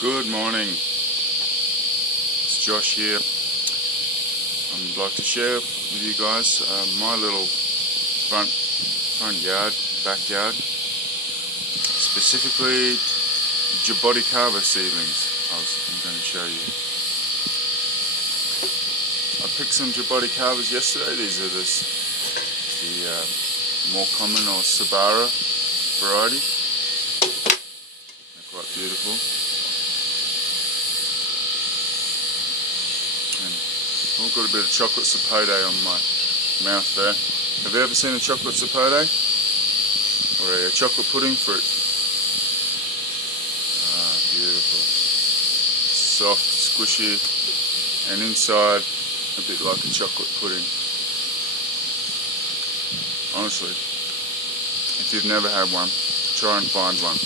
Good morning, it's Josh here. I'd like to share with you guys my little front yard, backyard, specifically jaboticaba seedlings. I'm going to show you. I picked some jaboticabas yesterday. These are the more common or Sabara variety. They're quite beautiful. I've got a bit of chocolate sapote on my mouth there. Have you ever seen a chocolate sapote? Or a chocolate pudding fruit? Ah, beautiful. Soft, squishy, and inside a bit like a chocolate pudding. Honestly, if you've never had one, try and find one.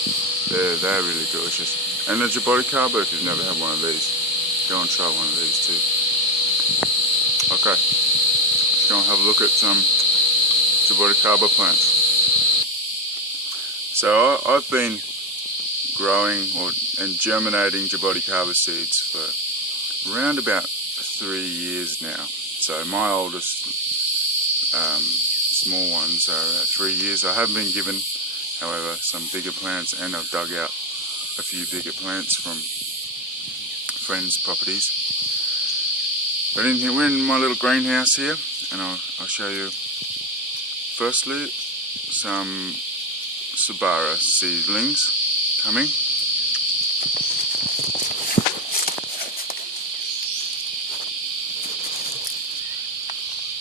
They're really delicious. And the jaboticaba, if you've never had one of these, go and try one of these too. Okay, let's go and have a look at some jaboticaba plants. So I've been growing and germinating jaboticaba seeds for around about 3 years now. So my oldest small ones are 3 years. I have been given, however, some bigger plants, and I've dug out a few bigger plants from friends' properties. But in here, we're in my little greenhouse here, and I'll show you firstly some Sabara seedlings coming.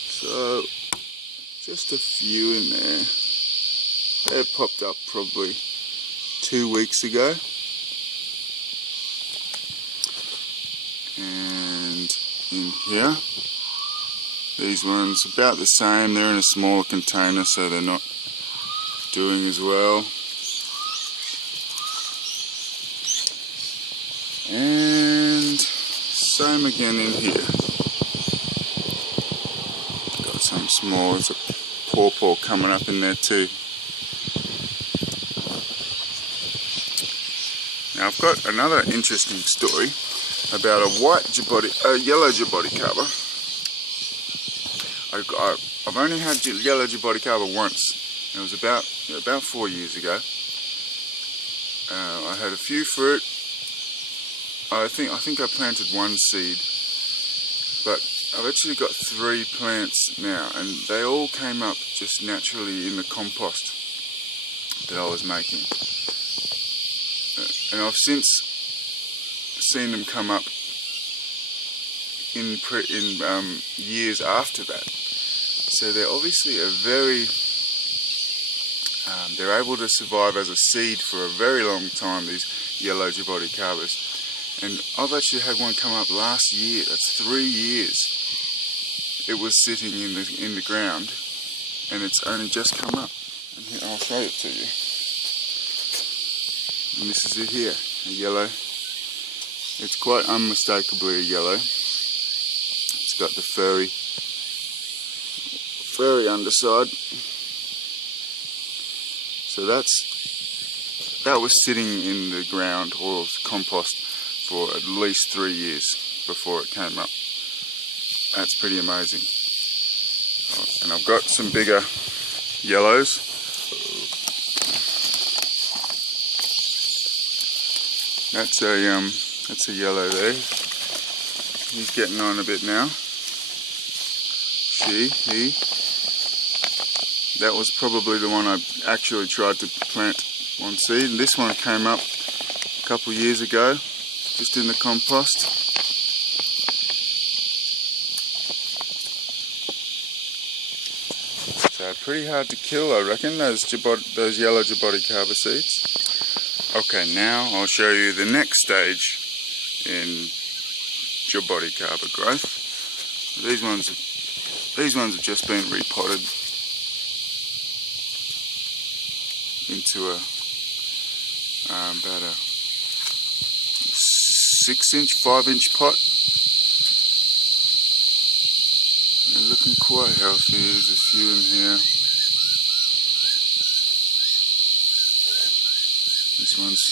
So just a few in there. They popped up probably 2 weeks ago. And in here, these ones about the same. They're in a smaller container, so they're not doing as well. And same again in here. Got some small, there's a pawpaw coming up in there too. Now I've got another interesting story about a yellow jaboticaba. I've only had yellow jaboticaba once. It was about 4 years ago. I had a few fruit. I think I planted one seed, but I've actually got 3 plants now, and they all came up just naturally in the compost that I was making. And I've since seen them come up in years after that. So they're obviously they're able to survive as a seed for a very long time, these yellow jaboticabas. And I've actually had one come up last year. That's 3 years. It was sitting in the ground, and it's only just come up. And here, I'll show it to you. And this is it here, a yellow. It's quite unmistakably a yellow. It's got the furry underside. So that was sitting in the ground or compost for at least 3 years before it came up. That's pretty amazing. And I've got some bigger yellows. That's a yellow there. He's getting on a bit now. He. That was probably the one I actually tried to plant one seed. And this one came up a couple of years ago, just in the compost. So pretty hard to kill, I reckon, those yellow jaboticaba seeds. Okay, now I'll show you the next stage in jaboticaba growth. These ones have just been repotted into about a 5-inch pot. They're looking quite healthy. There's a few in here. This one's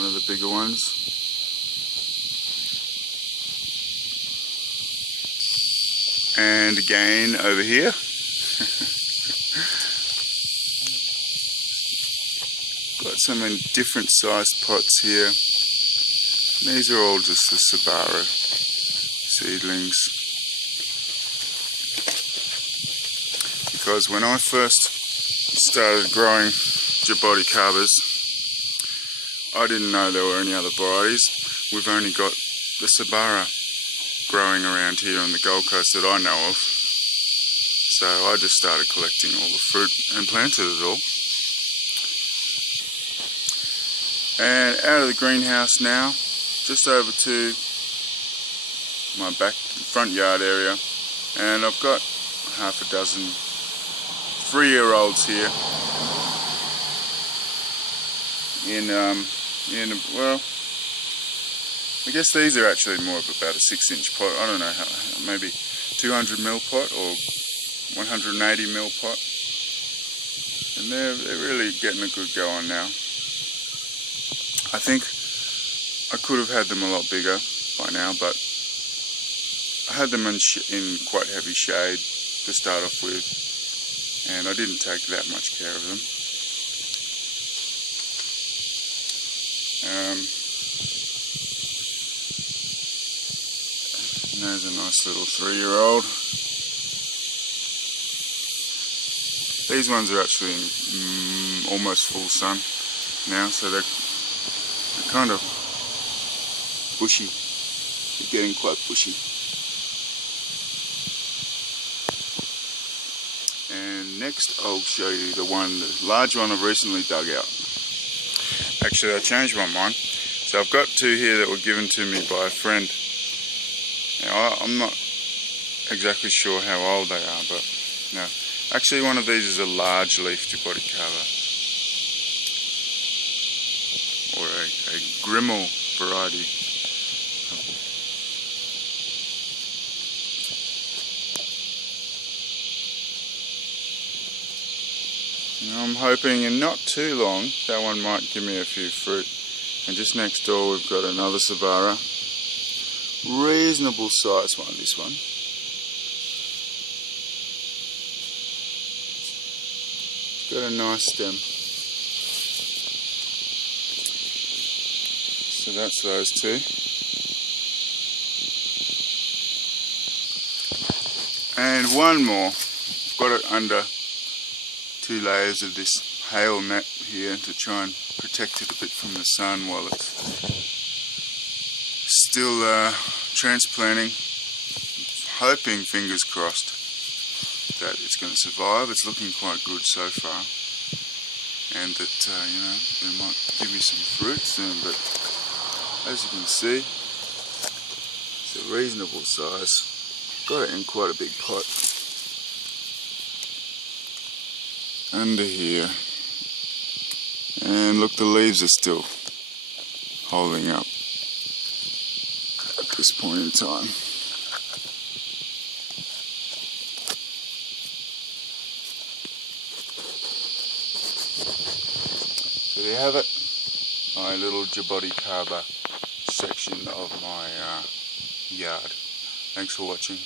one of the bigger ones. And again over here. Got some in different sized pots here. These are all just the Sabara seedlings. Because when I first started growing jaboticabas, I didn't know there were any other varieties. We've only got the Sabara growing around here on the Gold Coast that I know of. So I just started collecting all the fruit and planted it all. And out of the greenhouse now, just over to my front yard area, and I've got half a dozen 3-year-olds here well, I guess these are actually more of about a 6-inch pot. I don't know how, maybe 200ml pot or 180ml pot, and they're really getting a good go on now. I think I could have had them a lot bigger by now, but I had them in quite heavy shade to start off with, and I didn't take that much care of them. And there's a nice little 3-year-old. These ones are actually in almost full sun now, so they're kind of bushy. They're getting quite bushy. And next I'll show you the large one I've recently dug out. Actually, I changed my mind. So I've got 2 here that were given to me by a friend. Now, I'm not exactly sure how old they are, but no. Actually, one of these is a large leaf jaboticaba, or a grimal variety. Now, I'm hoping in not too long that one might give me a few fruit. And just next door we've got another Sabara. Reasonable size one, this one. It's got a nice stem. So that's those 2. And one more. I've got it under 2 layers of this hail net here to try and protect it a bit from the sun while it's still transplanting. Hoping, fingers crossed, that it's going to survive. It's looking quite good so far, and that you know, it might give me some fruit soon. But as you can see, it's a reasonable size. Got it in quite a big pot under here. And look, the leaves are still holding up at this point in time. So there you have it, my little jaboticaba section of my yard. Thanks for watching.